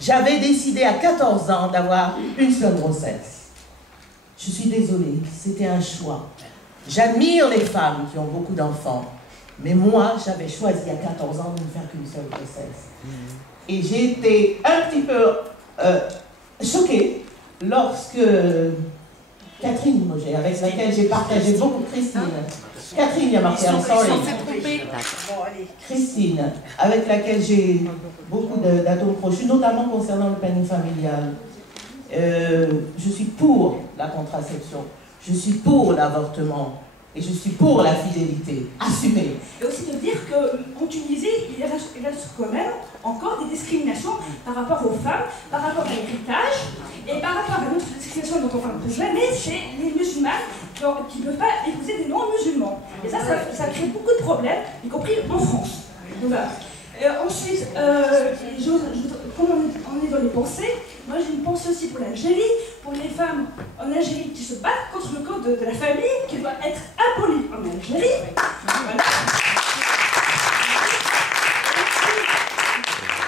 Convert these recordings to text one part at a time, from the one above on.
J'avais décidé à 14 ans d'avoir une seule grossesse. Je suis désolée, c'était un choix. J'admire les femmes qui ont beaucoup d'enfants, mais moi, j'avais choisi à 14 ans de ne faire qu'une seule grossesse. Et j'ai été un petit peu choquée lorsque Catherine Moget, avec laquelle j'ai partagé beaucoup, Catherine, il y a marqué Christine, avec laquelle j'ai beaucoup d'atomes crochus, notamment concernant le planning familial. Je suis pour la contraception, je suis pour l'avortement et je suis pour la fidélité assumée. Et aussi de dire qu'en Tunisie, il reste quand même encore des discriminations par rapport aux femmes, par rapport à l'héritage et par rapport à une autre discrimination dont on parle plus jamais, c'est les musulmans qui ne peuvent pas épouser des non-musulmans. Et ça crée beaucoup de problèmes, y compris en France. Donc voilà. Ensuite, comme on est dans les pensées, moi j'ai une pensée aussi pour l'Algérie, pour les femmes en Algérie qui se battent contre le code de la famille qui doit être aboli en Algérie. Voilà.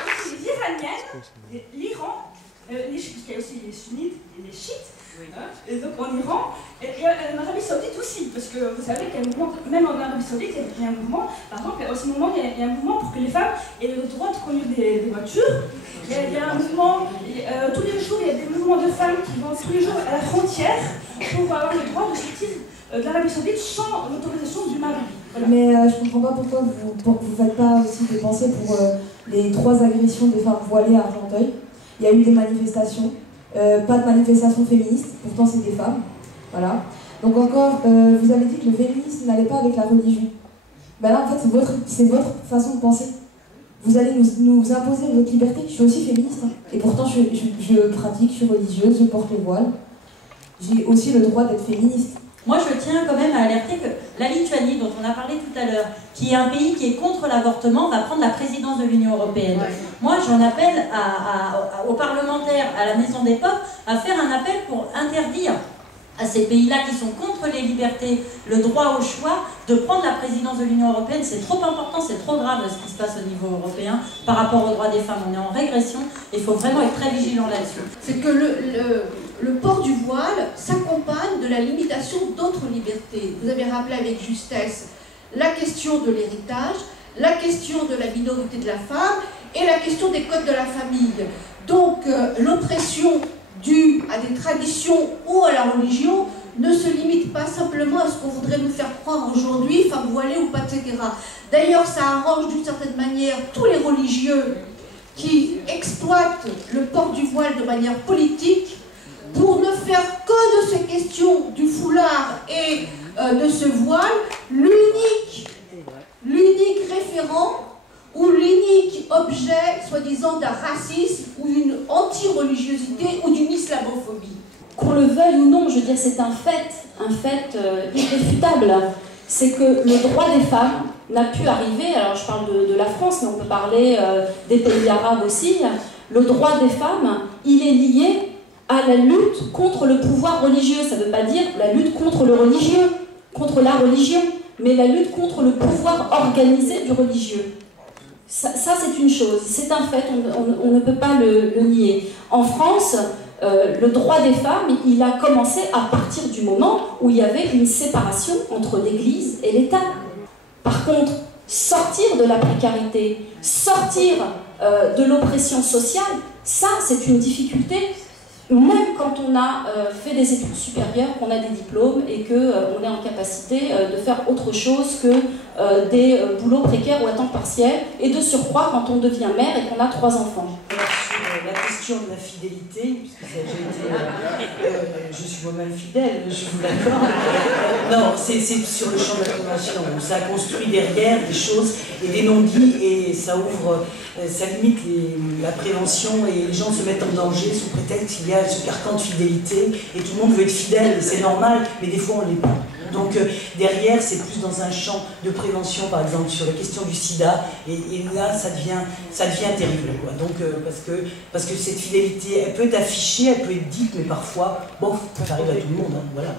Aussi les Iraniennes, l'Iran, puisqu'il y a aussi les sunnites et les chiites, et donc en Iran, et en Arabie Saoudite aussi, parce que vous savez qu'il y a un mouvement, même en Arabie Saoudite, il y a un mouvement, par exemple, en ce moment, il y a un mouvement pour que les femmes aient le droit de conduire des voitures. Il y a un mouvement, tous les jours, il y a des mouvements de femmes qui vont tous les jours à la frontière pour avoir le droit de sortir de l'Arabie Saoudite sans l'autorisation du mari. Voilà. Mais je ne comprends pas pourquoi vous ne faites pas aussi des pensées pour les 3 agressions des femmes voilées à Argenteuil. Il y a eu des manifestations. Pas de manifestation féministe, pourtant c'est des femmes. Voilà. Donc encore, vous avez dit que le féminisme n'allait pas avec la religion. Ben là, en fait, c'est votre façon de penser. Vous allez nous imposer votre liberté. Je suis aussi féministe, hein. Et pourtant je pratique, je suis religieuse, je porte le voile. J'ai aussi le droit d'être féministe. Moi, je tiens quand même à alerter que la Lituanie, dont on a parlé tout à l'heure, qui est un pays qui est contre l'avortement, va prendre la présidence de l'Union européenne. Ouais. Moi, j'en appelle aux parlementaires, à la Maison des Peuples, à faire un appel pour interdire à ces pays-là qui sont contre les libertés, le droit au choix, de prendre la présidence de l'Union européenne. C'est trop important, c'est trop grave ce qui se passe au niveau européen par rapport aux droits des femmes. On est en régression et il faut vraiment être très vigilant là-dessus. C'est que le port du voile s'accompagne de la limitation d'autres libertés. Vous avez rappelé avec justesse la question de l'héritage, la question de la minorité de la femme et la question des codes de la famille. Donc l'oppression due à des traditions ou à la religion ne se limite pas simplement à ce qu'on voudrait nous faire croire aujourd'hui, femmes voilées ou pas, etc. D'ailleurs, ça arrange d'une certaine manière tous les religieux qui exploitent le port du voile de manière politique pour ne faire que de ces questions du foulard et de ce voile l'unique référent ou l'unique objet, soi-disant, d'un racisme ou d'une anti-religiosité ou d'une islamophobie. Qu'on le veuille ou non, je veux dire, c'est un fait irréfutable. C'est que le droit des femmes n'a pu arriver, alors je parle de la France, mais on peut parler des pays arabes aussi. Le droit des femmes, il est lié à la lutte contre le pouvoir religieux. Ça ne veut pas dire la lutte contre le religieux, contre la religion, mais la lutte contre le pouvoir organisé du religieux. Ça c'est une chose, c'est un fait, on ne peut pas le nier. En France, le droit des femmes, il a commencé à partir du moment où il y avait une séparation entre l'Église et l'État. Par contre, sortir de la précarité, sortir de l'oppression sociale, ça c'est une difficulté. Même quand on a fait des études supérieures, qu'on a des diplômes et qu'on est en capacité de faire autre chose que des boulots précaires ou à temps partiel, et de surcroît quand on devient mère et qu'on a 3 enfants. Sur la question de la fidélité, puisque ça a déjà été, je suis moi-même fidèle, je vous l'accorde. Non, c'est sur le champ de la convention, où ça construit derrière des choses et des non-dits, et ça ouvre, ça limite la prévention, et les gens se mettent en danger sous prétexte qu'il y a ce carcan de fidélité, et tout le monde veut être fidèle, c'est normal, mais des fois on ne l'est pas. Donc derrière, c'est plus dans un champ de prévention, par exemple, sur la question du sida, et là, ça devient terrible, quoi. Donc, parce que cette fidélité, elle peut être affichée, elle peut être dite, mais parfois, bon, ça arrive à tout le monde, hein, voilà.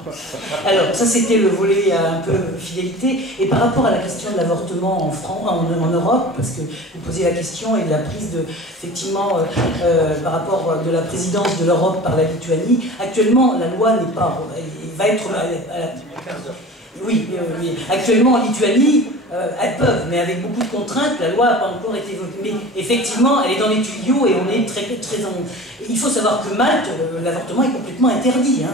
Alors, ça, c'était le volet un peu fidélité, et par rapport à la question de l'avortement en Europe, parce que vous posez la question, et de la prise de, effectivement, par rapport de la présidence de l'Europe par la Lituanie, actuellement, la loi n'est pas... va être... Oui, actuellement en Lituanie, elles peuvent, mais avec beaucoup de contraintes, la loi n'a pas encore été votée. Mais effectivement, elle est dans les tuyaux et on est très en... Il faut savoir que Malte, l'avortement est complètement interdit. Hein.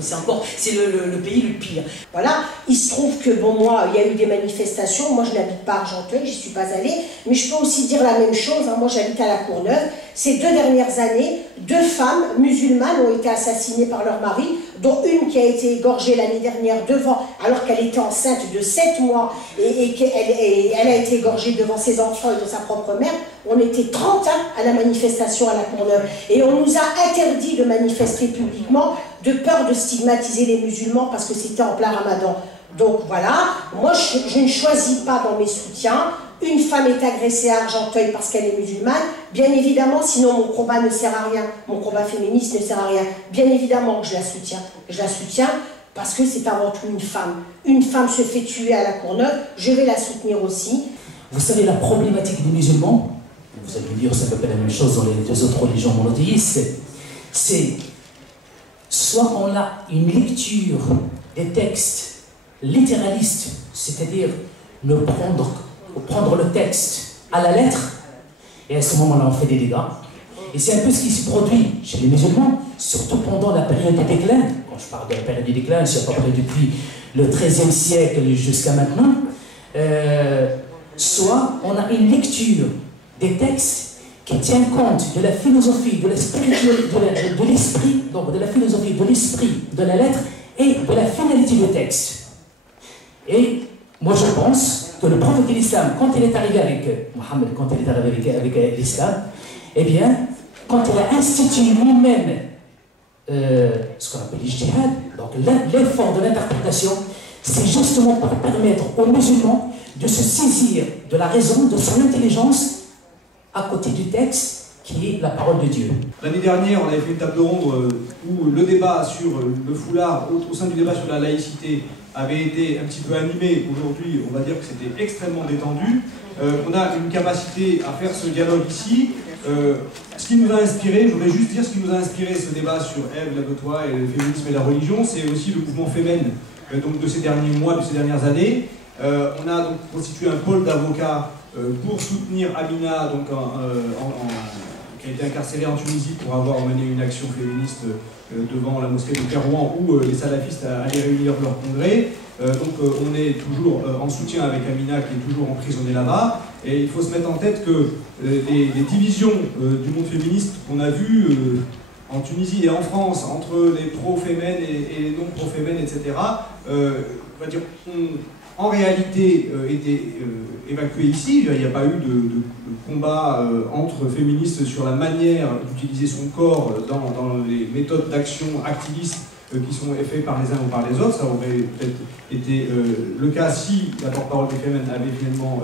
C'est le pays le pire. Voilà, il se trouve que, bon, moi, il y a eu des manifestations. Moi, je n'habite pas à Argenteuil, j'y suis pas allée. Mais je peux aussi dire la même chose. Hein. Moi, j'habite à La Courneuve. Ces 2 dernières années, 2 femmes musulmanes ont été assassinées par leur mari, dont une qui a été égorgée l'année dernière devant, alors qu'elle était enceinte de 7 mois et qu'elle a été égorgée devant ses enfants et de sa propre mère. On était 30 à la manifestation à La Courneuve. Et on nous a interdit de manifester publiquement de peur de stigmatiser les musulmans parce que c'était en plein Ramadan. Donc voilà, moi je ne choisis pas dans mes soutiens. Une femme est agressée à Argenteuil parce qu'elle est musulmane, bien évidemment, sinon mon combat ne sert à rien, mon combat féministe ne sert à rien. Bien évidemment que je la soutiens. Je la soutiens parce que c'est avant tout une femme. Une femme se fait tuer à La Courneuve, je vais la soutenir aussi. Vous savez, la problématique des musulmans, vous allez me dire c'est à peu près la même chose dans les 2 autres religions monothéistes, c'est soit on a une lecture des textes littéralistes, c'est-à-dire prendre le texte à la lettre, et à ce moment-là on fait des dégâts. Et c'est un peu ce qui se produit chez les musulmans, surtout pendant la période du déclin. Quand je parle de la période du déclin, c'est à peu près depuis le XIIIe siècle jusqu'à maintenant. Soit on a une lecture des textes qui tient compte de la philosophie, de l'esprit, donc de la philosophie, de l'esprit, de la lettre et de la finalité du texte. Et moi je pense que le prophète de l'islam, quand il est arrivé avec Mohammed, quand il est arrivé avec l'islam, eh bien, quand il a institué lui-même ce qu'on appelle l'ijtihad, donc l'effort de l'interprétation, c'est justement pour permettre aux musulmans de se saisir de la raison, de son intelligence, à côté du texte qui est la parole de Dieu. L'année dernière, on avait fait une table ronde où le débat sur le foulard, au sein du débat sur la laïcité, avait été un petit peu animé. Aujourd'hui, on va dire que c'était extrêmement détendu. On a une capacité à faire ce dialogue ici. Ce qui nous a inspiré, je voudrais juste dire ce qui nous a inspiré ce débat sur Ève, Lagottois et le féminisme et la religion, c'est aussi le mouvement Femen donc de ces derniers mois, de ces dernières années. On a donc constitué un pôle d'avocats pour soutenir Amina, donc, qui a été incarcérée en Tunisie pour avoir mené une action féministe devant la mosquée de Kérouan où les salafistes allaient réunir leur congrès. Donc on est toujours en soutien avec Amina qui est toujours emprisonnée là-bas. Et il faut se mettre en tête que les divisions du monde féministe qu'on a vues en Tunisie et en France entre les pro-fémènes et les non-pro-fémènes, etc., on va dire, en réalité été évacué ici. Il n'y a pas eu de combat entre féministes sur la manière d'utiliser son corps dans les méthodes d'action activistes qui sont faites par les uns ou par les autres. Ça aurait peut-être été le cas si la porte-parole des féminines avait finalement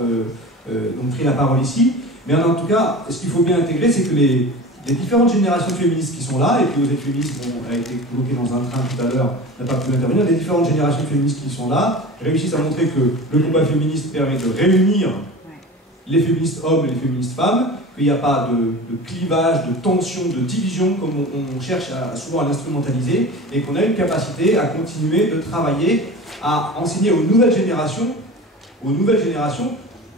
donc pris la parole ici. Mais en tout cas, ce qu'il faut bien intégrer, c'est que les différentes générations de féministes qui sont là, et puis vous êtes féministes, a été bloqué dans un train tout à l'heure, n'a pas pu intervenir, les différentes générations de féministes qui sont là réussissent à montrer que le combat féministe permet de réunir les féministes hommes et les féministes femmes, qu'il n'y a pas de clivage, de tension, de division comme on cherche souvent à l'instrumentaliser, et qu'on a une capacité à continuer de travailler, à enseigner aux nouvelles générations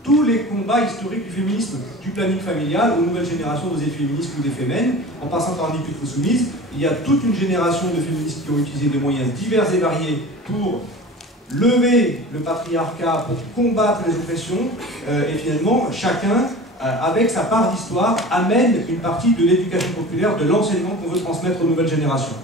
tous les combats historiques du féminisme, du planning familial, aux nouvelles générations des féministes ou des fémènes, en passant par Ni Pute Soumise. Il y a toute une génération de féministes qui ont utilisé des moyens divers et variés pour lever le patriarcat, pour combattre les oppressions, et finalement, chacun, avec sa part d'histoire, amène une partie de l'éducation populaire, de l'enseignement qu'on veut transmettre aux nouvelles générations.